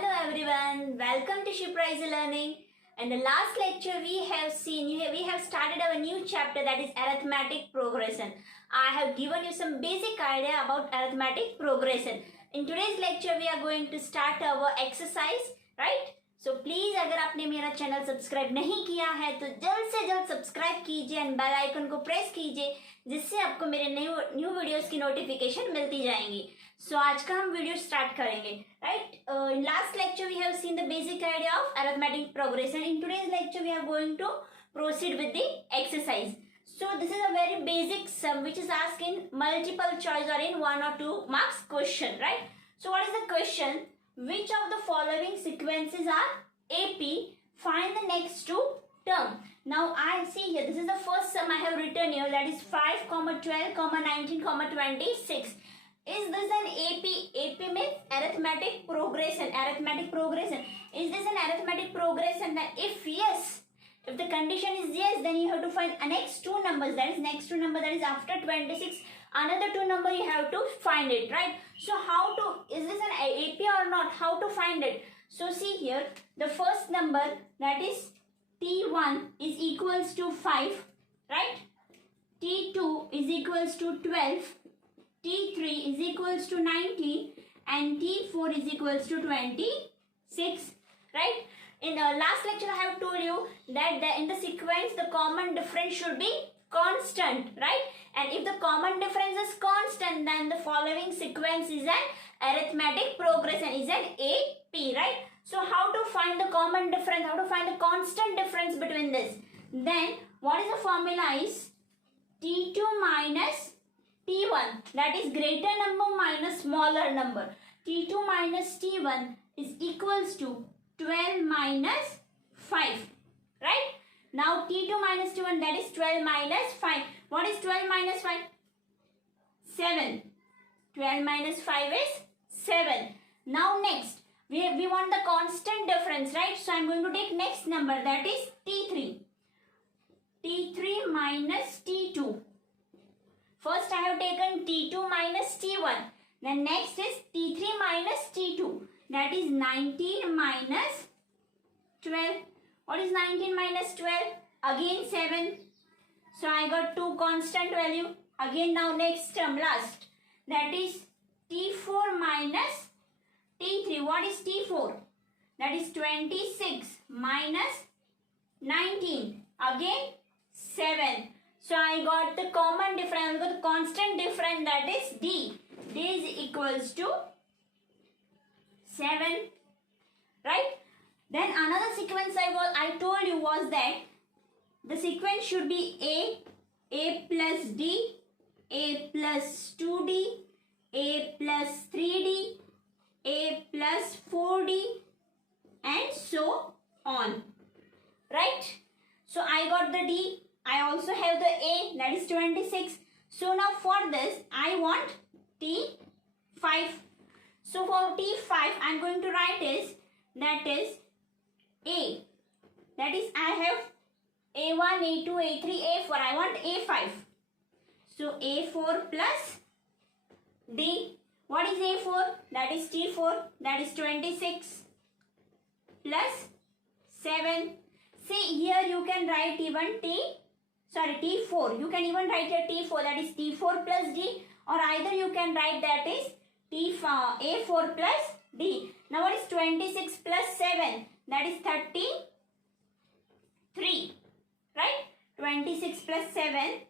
Hello everyone, welcome to Shiprise Learning. In the last lecture we have started our new chapter, that is arithmetic progression. I have given you some basic idea about arithmetic progression. In today's lecture we are going to start our exercise, right? So please अगर आपने मेरा channel subscribe नहीं किया है तो जल्द से जल्द सब्सक्राइब कीजिए एंड बेल आइकन को प्रेस कीजिए जिससे आपको मेरे न्यू वीडियोस की नोटिफिकेशन मिलती जाएंगी. सो आज का हम वीडियो स्टार्ट करेंगे, right? In last lecture we have seen the basic idea of arithmetic progression. In today's lecture we are going to proceed with the exercise. So this is a very basic sum which is asked in multiple choice or in 1 or 2 marks question, right? So what is the question? Which of the following sequences are AP? Find the next two term. Now I see here, this is the first sum I have written here, that is 5, 12, 19, 26. Is this an AP? AP means arithmetic progression. Arithmetic progression. Is this an arithmetic progression? Then if yes, if the condition is yes, then you have to find next two numbers. That is next two number, that is after 26. Another two number you have to find it, right? So how to, is this an AP or not? How to find it? So see here, the first number, that is T1 is equals to 5, right? T2 is equals to 12. T3 is equals to 19 and T4 is equals to 26, right? In the last lecture I have told you that in the sequence the common difference should be constant, right? And if the common difference is constant, then the following sequence is an arithmetic progression, is an AP, right? So how to find the common difference, how to find the constant difference between this? Then what is the formula is T2 minus T1, that is greater number minus smaller number. T2 minus T1 is equals to 12 minus 5, right? Now T2 minus T1, that is 12 minus 5. What is 12 minus 5? 7. 12 minus 5 is 7. Now next, we want the constant difference, right? So I am going to take next number, that is T3. T3 minus T2. First I have taken T2 minus T1. Then next is T3 minus T2. That is 19 minus 12. What is 19 minus 12? Again 7. So I got two constant value. Again now next term, last. That is T4 minus T3. What is T4? That is 26 minus 19. Again 7. So I got the common difference, I got the constant difference, that is D. D is equals to 7, right? Then another sequence I told you was that the sequence should be A plus D, A plus 2D, A plus 3D, A plus 4D and so on, right? So I got the D. I also have the A, that is 26. So now for this, I want T5. So for T5, I am going to write that is A. That is I have A1, A2, A3, A4. I want A5. So A4 plus D. What is A4? That is T4. That is 26 plus 7. See here you can write even T4. You can even write here T4, that is T4 plus D, or either you can write that is A4 plus D. Now what is 26 plus 7? That is 33, right? 26 plus 7,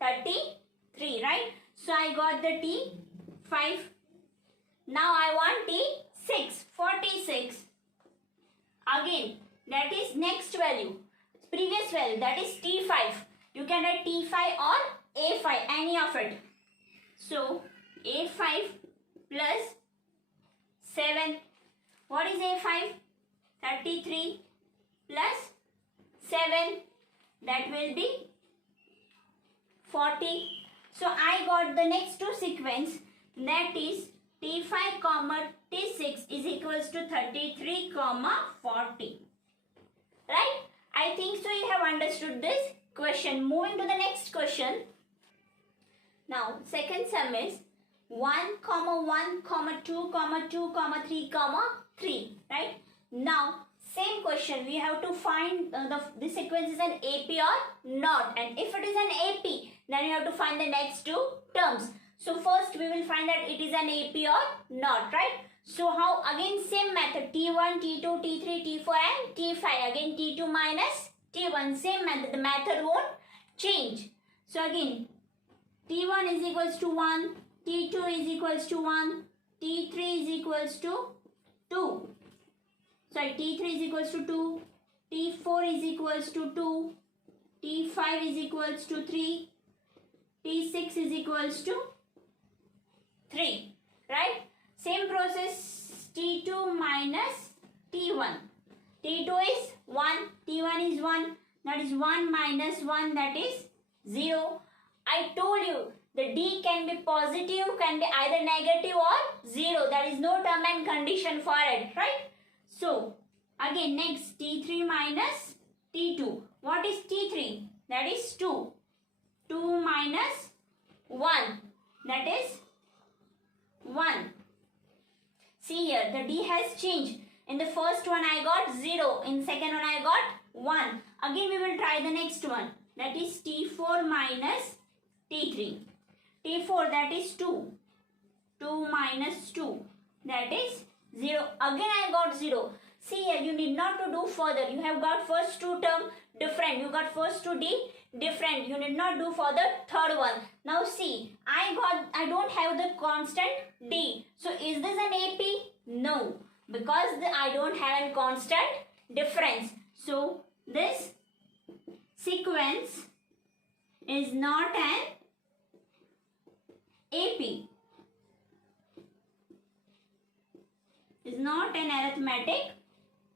33, right? So I got the T5. Now I want T6, 46. Again, that is next value. Previous value, that is T5. You can write T5 or A5, any of it. So A5 plus 7. What is A5? 33 plus 7. That will be 40. So I got the next two sequence, that is T5 comma T6 is equals to 33 comma 40. Right? I think so you have understood this question. Moving to the next question. Now second sum is 1, 1, 2, 2, 3, 3, right? Now, same question, we have to find this sequence is an AP or not, and if it is an AP, then you have to find the next two terms. So first we will find that it is an AP or not, right? So how? Again same method, T1, T2, T3, T4 and T5. Again T2 minus T1, same method, the method won't change. So again, T1 is equals to 1, T2 is equals to 1, T3 is equals to 2. Sorry, T3 is equals to 2, T4 is equals to 2, T5 is equals to 3, T6 is equals to 3, right? Same process, T2 minus T1. T2 is 1, T1 is 1, that is 1 minus 1, that is 0. I told you the D can be positive, can be either negative or 0. There is no term and condition for it, right? So, again next T3 minus T2. What is T3? That is 2. 2 minus 1. That is 1. See here, the D has changed. In the first one I got 0. In second one I got 1. Again we will try the next one. That is T4 minus T3. T4, that is 2. 2 minus 2. That is 0. Again I got 0. See here, you need not to do further. You have got first two term different. You got first two D different. You need not do for the third one. Now see, I don't have the constant D. So is this an AP? No. Because I don't have a constant difference. So this sequence is not an AP. Is not an arithmetic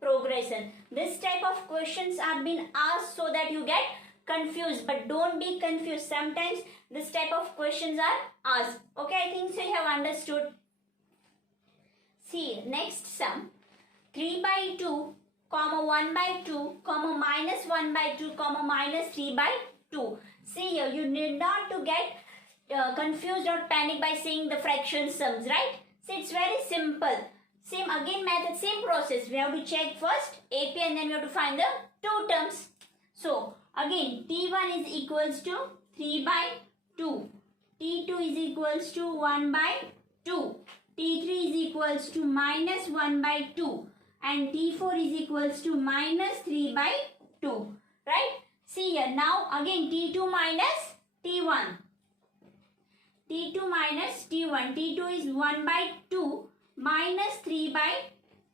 progression. This type of questions are being asked so that you get confused, but don't be confused. Sometimes this type of questions are asked. Okay, I think so you have understood. See, next sum. 3 by 2, comma 1 by 2, comma minus 1 by 2, comma minus 3 by 2. See here, you need not to get confused or panic by seeing the fraction sums, right? See, it's very simple. Same again method, same process. We have to check first AP and then we have to find the two terms. So again T1 is equals to 3 by 2. T2 is equals to 1 by 2. T3 is equals to minus 1 by 2. And T4 is equals to minus 3 by 2. Right? See here, now again T2 minus T1. T2 minus T1. T2 is 1 by 2. Minus 3 by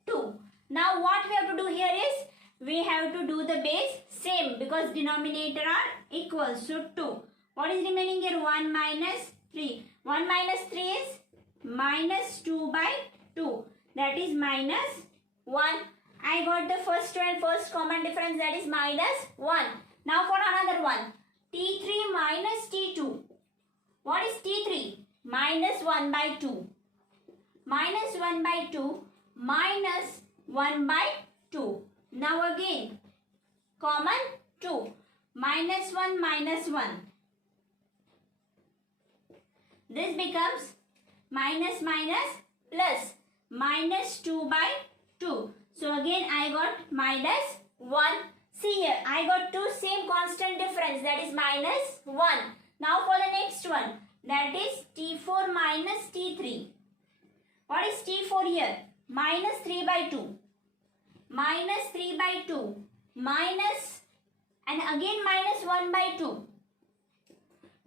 2. Now what we have to do here is, we have to do the base same because denominator are equal. So 2. What is remaining here? 1 minus 3. 1 minus 3 is minus 2 by 2. That is minus 1. I got the first one, first common difference, that is minus 1. Now for another one. T3 minus T2. What is T3? Minus 1 by 2. Minus 1 by 2 minus 1 by 2. Now again, common 2. Minus 1 minus 1. This becomes minus minus plus. Minus 2 by 2. So again I got minus 1. See here, I got two same constant difference, that is minus 1. Now for the next one, that is T4 minus T3. What is T4 here? Minus 3 by 2. Minus 3 by 2. Minus and again minus 1 by 2.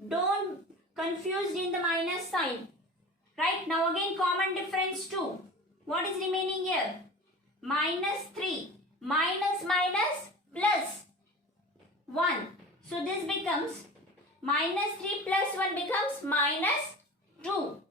Don't confuse in the minus sign. Right? Now again common difference 2. What is remaining here? Minus 3. Minus minus plus 1. So this becomes minus 3 plus 1 becomes minus 2.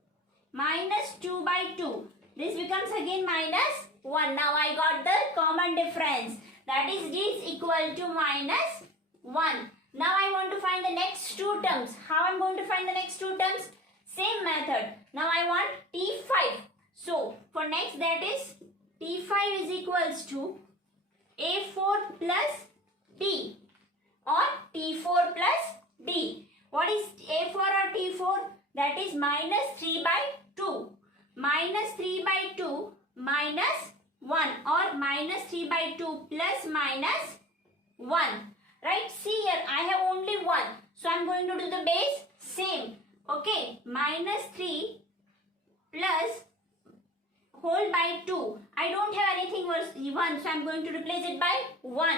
Minus 2 by 2. This becomes again minus 1. Now I got the common difference. That is D is equal to minus 1. Now I want to find the next two terms. How I am going to find the next two terms? Same method. Now I want T5. So for next, that is T5 is equals to A4 plus D or T4 plus D. What is A4 or T4? that is minus 3 by 2. Minus 3 by 2 minus 1 or minus 3 by 2 plus minus 1. Right? See here, I have only 1. So I am going to do the base same. Okay. Minus 3 plus whole by 2. I don't have anything was 1. So I am going to replace it by 1.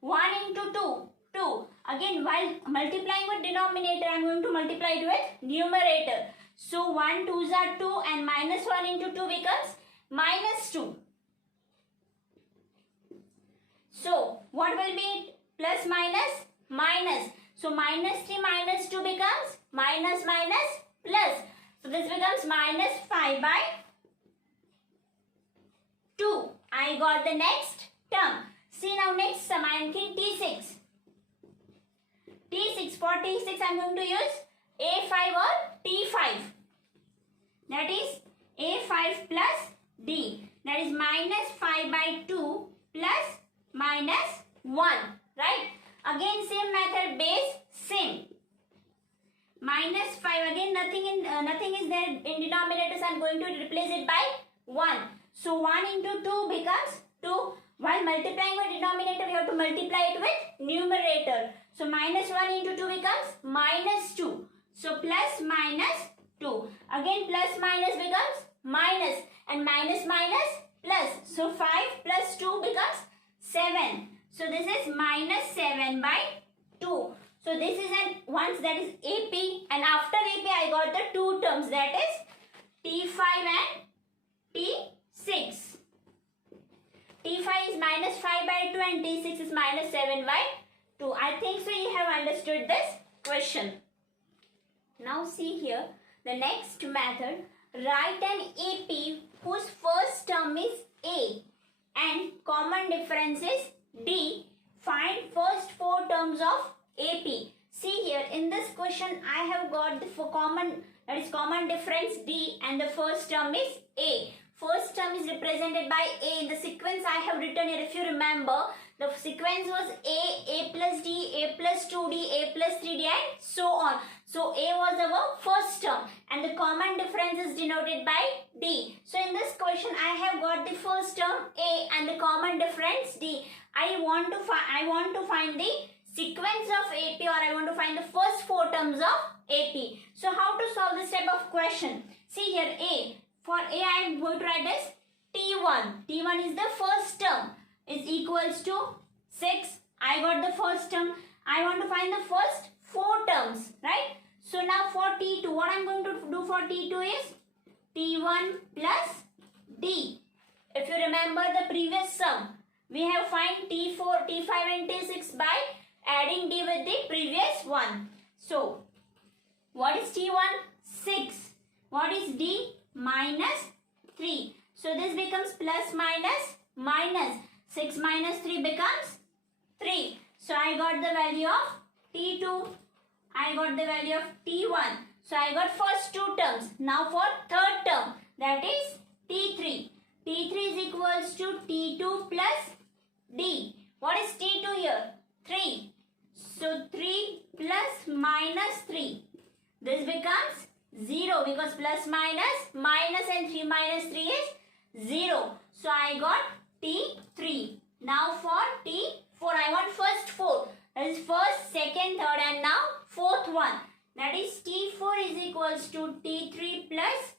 1 into 2. 2. Again, while multiplying with denominator, I am going to multiply it with numerator. So 1 2s are 2 and minus 1 into 2 becomes minus 2. So what will be it? Plus minus minus. So minus 3 minus 2 becomes minus minus plus. So this becomes minus 5 by 2. I got the next term. See now next sum I am thinking T6. T6 for T6 I am going to use A5 or T5. That is A5 plus D. That is minus 5 by 2 plus minus 1. Right? Again same method, base same. Minus 5 again nothing is there in denominator, so I am going to replace it by 1. So 1 into 2 becomes 2. While multiplying with denominator, we have to multiply it with numerator. So minus 1 into 2 becomes minus 2. So plus minus 2. Again plus minus becomes minus and minus minus plus. So 5 plus 2 becomes 7. So this is minus 7 by 2. So this is once that is AP, and after AP I got the two terms, that is T5 and T6. T5 is minus 5 by 2 and T6 is minus 7 by 2. I think so you have understood this question. Now see here the next method. Write an AP whose first term is A and common difference is D. Find first four terms of AP. See here in this question I have got the common difference D and the first term is A. First term is represented by A. In the sequence I have written here, if you remember, the sequence was A plus D, A plus 2D, A plus 3D and so on. So A was our first term and the common difference is denoted by D. So in this question I have got the first term A and the common difference D. I want to find the sequence of AP, or I want to find the first four terms of AP. So how to solve this type of question? See here A. For A I am going to write as T1. T1 is the first term is equals to 6. I got the first term. I want to find the first four terms, right? So now for T2, what I am going to do for T2 is T1 plus D. If you remember the previous sum, we have find T4, T5 and T6 by adding D with the previous one. So what is T1? 6. What is D? Minus 3. So this becomes plus minus minus. 6 minus 3 becomes 3. So I got the value of T2. I got the value of T1. So I got first two terms. Now for third term, that is T3. T3 is equals to T2 plus D. What is T2 here? 3. So 3 plus minus 3. This becomes 0 because plus minus and 3 minus 3 is 0. So I got T3. Now for T4 I want first 4. That is first, second, third and now fourth one. That is T4 is equals to T3 plus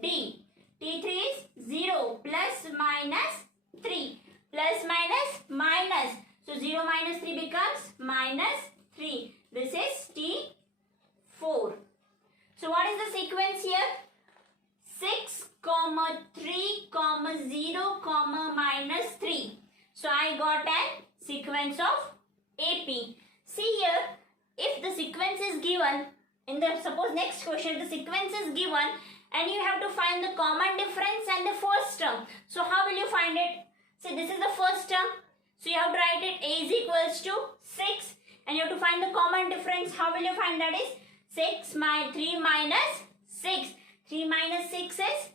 D. T3 is 0 plus minus 3. Plus minus minus. So 0 minus 3 becomes minus 3. This is T4. So what is the sequence here? 6, 3, 0, minus 3. So I got a sequence of AP. See here, if the sequence is given, in the suppose next question, the sequence is given and you have to find the common difference and the first term. So how will you find it? See, this is the first term. So you have to write it A is equals to 6 and you have to find the common difference. How will you find that is? 3 minus 6. 3 minus 6 is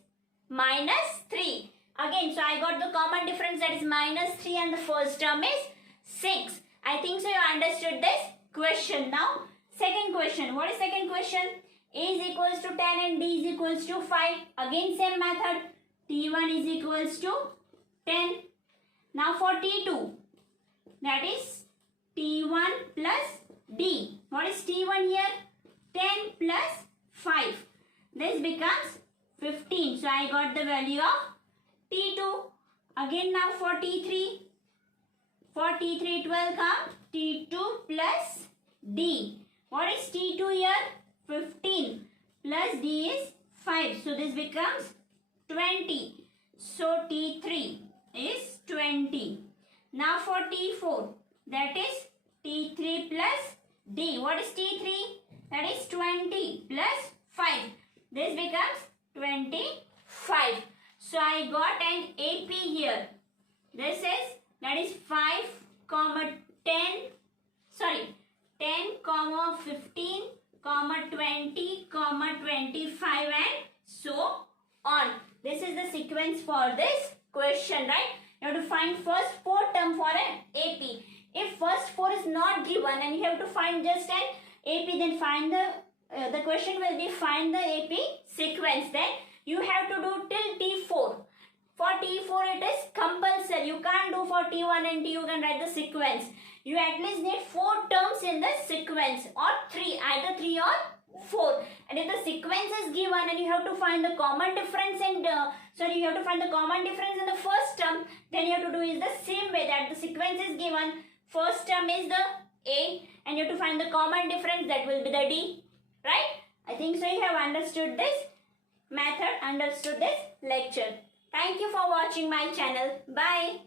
minus 3. Again, so I got the common difference, that is minus 3 and the first term is 6. I think so you understood this question. Now, second question. What is second question? A is equals to 10 and D is equals to 5. Again same method. T1 is equals to 10. Now for T2, that is T1 plus D. What is T1 here? 10 plus 5. This becomes 15. So I got the value of T2. Again now for T3. For T3 it will come T2 plus D. What is T2 here? 15 plus D is 5. So this becomes 20. So T3 is 20. Now for T4, that is T3 plus D. What is T3? That is 20 plus 5. This becomes 25. So I got an AP here. This is, that is 5, 10, 10, 15, 20, 25 and so on. This is the sequence for this question, right? You have to find first 4 term for an AP. If first 4 is not given and you have to find just an AP, then find the question will be find the AP sequence. Then you have to do till T4. For T4 it is compulsory. You can't do for T1 and T. You can write the sequence. You at least need 4 terms in the sequence or 3, either 3 or 4. And if the sequence is given and you have to find the common difference in you have to find the common difference in the first term, then you have to do is the same way that the sequence is given. First term is the A and you have to find the common difference, that will be the D. Right? I think so you have understood this method, understood this lecture. Thank you for watching my channel. Bye.